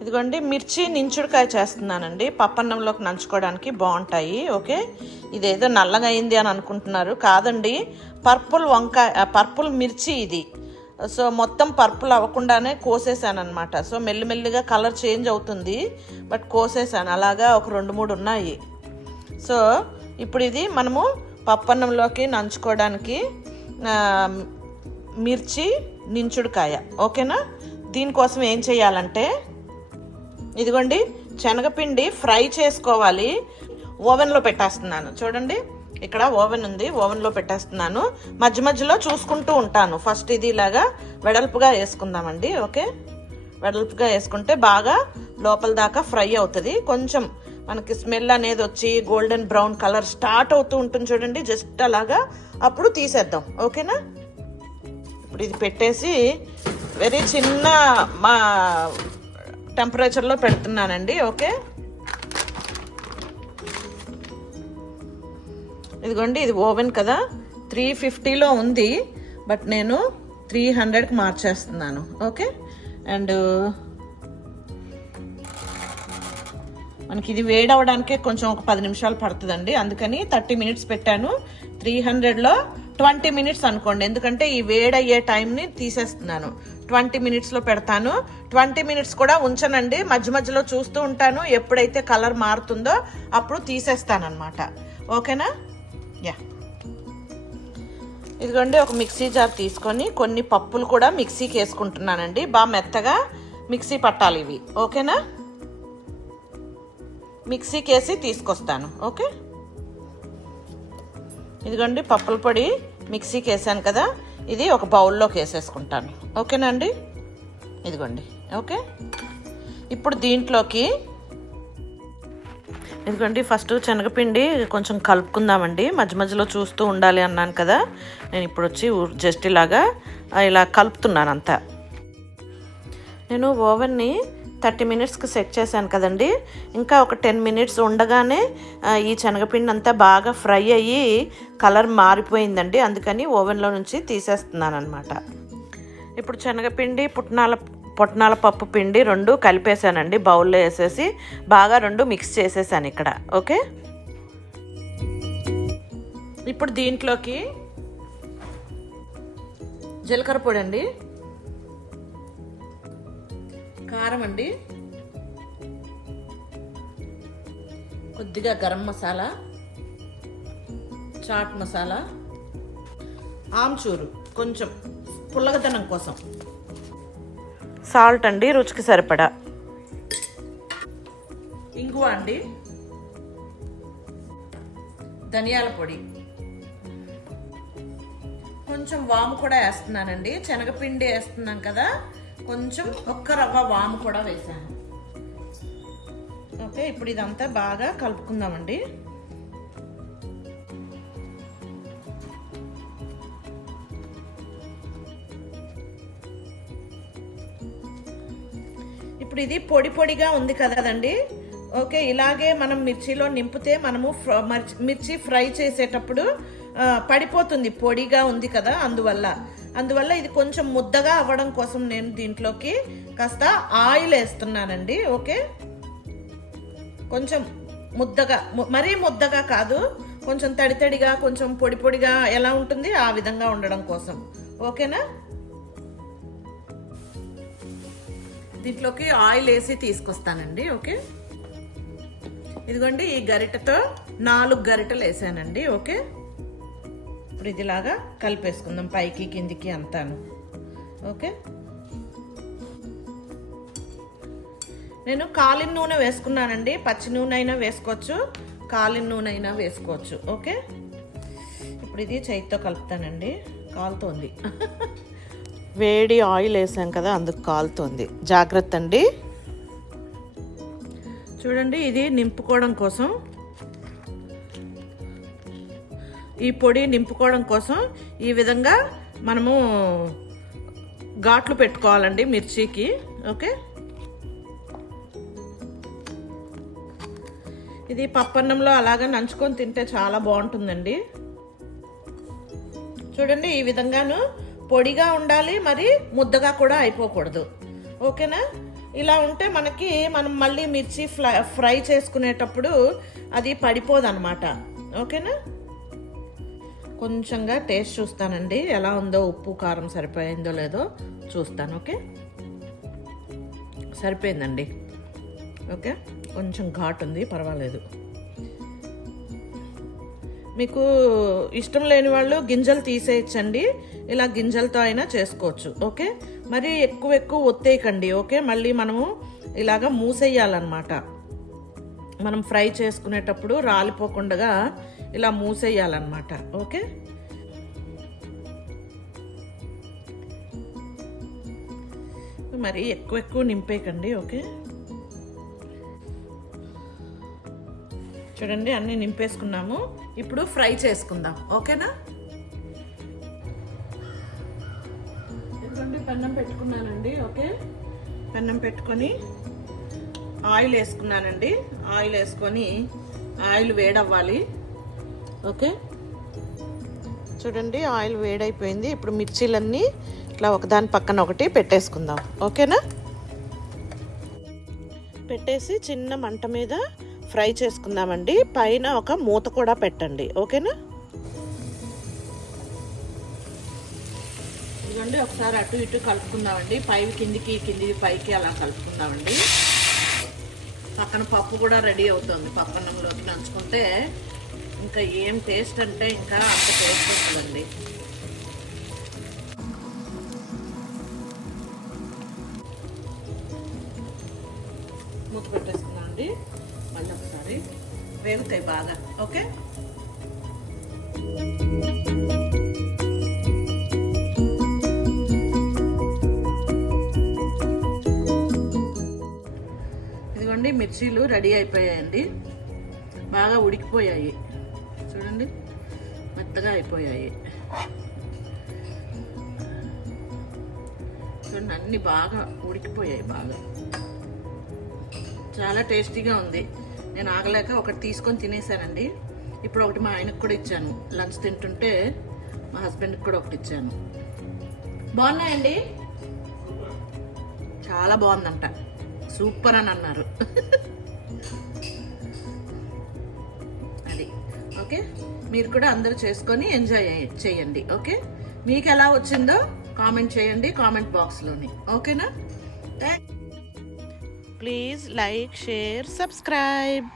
ఇదిగోండి మిర్చి నించుడుకాయ చేస్తున్నానండి. పప్పన్నంలోకి నంచుకోవడానికి బాగుంటాయి. ఓకే, ఇదేదో నల్లగా అయింది అని అనుకుంటున్నారు, కాదండి. పర్పుల్ మిర్చి ఇది. సో మొత్తం పర్పుల్ అవ్వకుండానే కోసేసాను అనమాట. సో మెల్లిమెల్లిగా కలర్ చేంజ్ అవుతుంది, బట్ కోసేసాను. అలాగా ఒక 2-3 ఉన్నాయి. సో ఇప్పుడు ఇది మనము పప్పన్నంలోకి నంచుకోవడానికి మిర్చి నించుడుకాయ. ఓకేనా? దీనికోసం ఏం చేయాలంటే ఇదిగోండి శనగపిండి ఫ్రై చేసుకోవాలి. ఓవెన్లో పెట్టేస్తున్నాను. చూడండి ఇక్కడ ఓవెన్ ఉంది, ఓవెన్లో పెట్టేస్తున్నాను. మధ్య మధ్యలో చూసుకుంటూ ఉంటాను. ఫస్ట్ ఇది ఇలాగా వెడల్పుగా వేసుకుందామండి. ఓకే, వెడల్పుగా వేసుకుంటే బాగా లోపల దాకా ఫ్రై అవుతుంది. కొంచెం మనకి స్మెల్ అనేది వచ్చి గోల్డెన్ బ్రౌన్ కలర్ స్టార్ట్ అవుతూ ఉంటుంది చూడండి, జస్ట్ అలాగా. అప్పుడు తీసేద్దాం. ఓకేనా? ఇప్పుడు ఇది పెట్టేసి వెరీ చిన్న టెంపరేచర్లో పెడుతున్నానండి. ఓకే, ఇదిగోండి ఇది ఓవెన్ కదా, 350లో ఉంది, బట్ నేను 300కి మార్చేస్తున్నాను. ఓకే, అండ్ మనకి ఇది వేడవడానికే కొంచెం ఒక 10 నిమిషాలు పడుతుందండి. అందుకని 30 మినిట్స్ పెట్టాను. 300లో 20 మినిట్స్ అనుకోండి, ఎందుకంటే ఈ వేడయ్యే టైంని తీసేస్తున్నాను. 20 మినిట్స్లో పెడతాను. 20 మినిట్స్ కూడా ఉంచనండి, మధ్య మధ్యలో చూస్తూ ఉంటాను. ఎప్పుడైతే కలర్ మారుతుందో అప్పుడు తీసేస్తాను అనమాట. ఓకేనా? యా, ఇదిగోండి ఒక మిక్సీ జార్ తీసుకొని కొన్ని పప్పులు కూడా మిక్సీకి వేసుకుంటున్నానండి. బాగా మెత్తగా మిక్సీ పట్టాలి ఇవి. ఓకేనా? మిక్సీకి వేసి తీసుకొస్తాను. ఓకే, ఇదిగోండి పప్పుల పొడి మిక్సీకి వేసాను కదా, ఇది ఒక బౌల్లోకి వేసేసుకుంటాను. ఓకేనా అండి? ఇదిగోండి. ఓకే, ఇప్పుడు దీంట్లోకి ఎందుకంటే ఫస్ట్ శనగపిండి కొంచెం కలుపుకుందామండి. మధ్య మధ్యలో చూస్తూ ఉండాలి అన్నాను కదా, నేను ఇప్పుడు వచ్చి జస్ట్ ఇలా కలుపుతున్నాను అంతా. నేను ఓవెన్ని 30 మినిట్స్కి సెట్ చేశాను కదండి. ఇంకా ఒక 10 మినిట్స్ ఉండగానే ఈ శనగపిండి అంతా బాగా ఫ్రై అయ్యి కలర్ మారిపోయిందండి. అందుకని ఓవెన్లో నుంచి తీసేస్తున్నాను అనమాట. ఇప్పుడు శనగపిండి పుట్నాల పప్పు పిండి 2 కలిపేసానండి. బౌల్లో వేసేసి బాగా 2 మిక్స్ చేసేసాను ఇక్కడ. ఓకే, ఇప్పుడు దీంట్లోకి జీలకర్ర పొడి అండి, కారం అండి, కొద్దిగా గరం మసాలా, చాట్ మసాలా, ఆమ్చూరు కొంచెం పుల్లగదనం కోసం, సాల్ట్ అండి రుచికి సరిపడా, ఇంగువ అండి, ధనియాల పొడి, కొంచెం వాము కూడా వేస్తున్నానండి. శనగపిండి వేస్తున్నాం కదా, కొంచెం ఒక్క రవ్వ వాము కూడా వేసాను. ఓకే, ఇప్పుడు ఇదంతా బాగా కలుపుకుందామండి. ఇప్పుడు ఇది పొడి పొడిగా ఉంది కదండి. ఓకే, ఇలాగే మనం మిర్చిలో నింపితే మనము మిర్చి ఫ్రై చేసేటప్పుడు పడిపోతుంది, పొడిగా ఉంది కదా. అందువల్ల ఇది కొంచెం ముద్దగా అవ్వడం కోసం నేను దీంట్లోకి కాస్త ఆయిల్ వేస్తున్నానండి. ఓకే, కొంచెం ముద్దగా, మరీ ముద్దగా కాదు, కొంచెం తడితడిగా, కొంచెం పొడి పొడిగా ఎలా ఉంటుంది ఆ విధంగా ఉండడం కోసం. ఓకేనా? దీంట్లోకి ఆయిల్ వేసి తీసుకొస్తానండి. ఓకే, ఇదిగోండి ఈ గరిటెతో 4 గరిటెలు వేసానండి. ఓకే, ఇప్పుడు ఇదిలాగా కలిపేసుకుందాం పైకి కిందికి అంతాను. ఓకే, నేను కాలిన నూనె వేసుకున్నానండి. పచ్చి నూనె అయినా వేసుకోవచ్చు, కాలిన నూనె అయినా వేసుకోవచ్చు. ఓకే, ఇప్పుడు ఇది చేతితో కలుపుతానండి. కాలుతోంది, వేడి ఆయిల్ వేసాం కదా, అందుకు కాలుతోంది. జాగ్రత్త అండి. చూడండి, ఇది నింపుకోవడం కోసం, ఈ పొడి నింపుకోవడం కోసం ఈ విధంగా మనము ఘాట్లు పెట్టుకోవాలండి మిర్చికి. ఓకే, ఇది పప్పన్నంలో అలాగా నంచుకొని తింటే చాలా బాగుంటుందండి. చూడండి, ఈ విధంగాను పొడిగా ఉండాలి, మరి ముద్దగా కూడా అయిపోకూడదు. ఓకేనా? ఇలా ఉంటే మనం మళ్ళీ మిర్చి ఫ్రై చేసుకునేటప్పుడు అది పడిపోదన్నమాట. ఓకేనా? కొంచెంగా టేస్ట్ చూస్తానండి, ఎలా ఉందో, ఉప్పు కారం సరిపోయిందో లేదో చూస్తాను. ఓకే, సరిపోయిందండి. ఓకే, కొంచెం ఘాటు ఉంది, పర్వాలేదు. మీకు ఇష్టం లేని వాళ్ళు గింజలు తీసేయచ్చండి, ఇలా గింజలతో అయినా చేసుకోవచ్చు. ఓకే, మరి ఎక్కువ ఒత్తేయకండి. ఓకే, మళ్ళీ మనము ఇలాగా మూసేయాలన్నమాట. మనం ఫ్రై చేసుకునేటప్పుడు రాలిపోకుండా ఇలా మూసేయాలన్నమాట. ఓకే, మరి ఎక్కువ నింపేయకండి. ఓకే, చూడండి అన్నీ నింపేసుకున్నాము. ఇప్పుడు ఫ్రై చేసుకుందాం. ఓకేనా? ఎందుకంటే పెన్నం పెట్టుకున్నానండి. ఓకే, పెన్నం పెట్టుకొని ఆయిల్ వేసుకున్నానండి. ఆయిల్ వేసుకొని ఆయిల్ వేడవ్వాలి. ఓకే, చూడండి ఆయిల్ వేడైపోయింది. ఇప్పుడు మిర్చీలన్నీ ఇట్లా ఒకదాని పక్కన ఒకటి పెట్టేసుకుందాం. ఓకేనా? పెట్టేసి చిన్న మంట మీద ఫ్రై చేసుకుందామండి. పైన ఒక మూత కూడా పెట్టండి. ఓకేనా? ఇదిగోండి, ఒకసారి అటు ఇటు కలుపుకుందామండి. పైవి కిందికి, కిందికి పైకి అలా కలుపుకుందామండి. పక్కన పప్పు కూడా రెడీ అవుతుంది. పక్కనలోకి నంచుకుంటే ఇంకా ఏం టేస్ట్ అంటే ఇంకా అంత టేస్ట్ వస్తుందండి. మూత పెట్టేసుకున్నాం అండి. మళ్ళీ ఒకసారి వేగుతాయి బాగా. ఓకే, ఇదిగోండి మిర్చీలు రెడీ అయిపోయాయండి. బాగా ఉడికిపోయాయి. చూడండి మెత్తగా అయిపోయాయి. చూడండి అన్నీ బాగా ఉడికిపోయాయి. బాగా చాలా టేస్టీగా ఉంది. నేను ఆగలేక ఒకటి తీసుకొని తినేసానండి. ఇప్పుడు ఒకటి మా ఆయనకు కూడా ఇచ్చాను. లంచ్ తింటుంటే మా హస్బెండ్కి కూడా ఒకటి ఇచ్చాను. బాగున్నాయండి, చాలా బాగుందంట, సూపర్ అని అన్నారు. అది ఓకే, మీరు కూడా అందరూ చేసుకొని ఎంజాయ్ చేయండి. ఓకే, మీకు ఎలా వచ్చిందో కామెంట్ చేయండి కామెంట్ బాక్స్లోని. ఓకేనా? Please like, share, subscribe.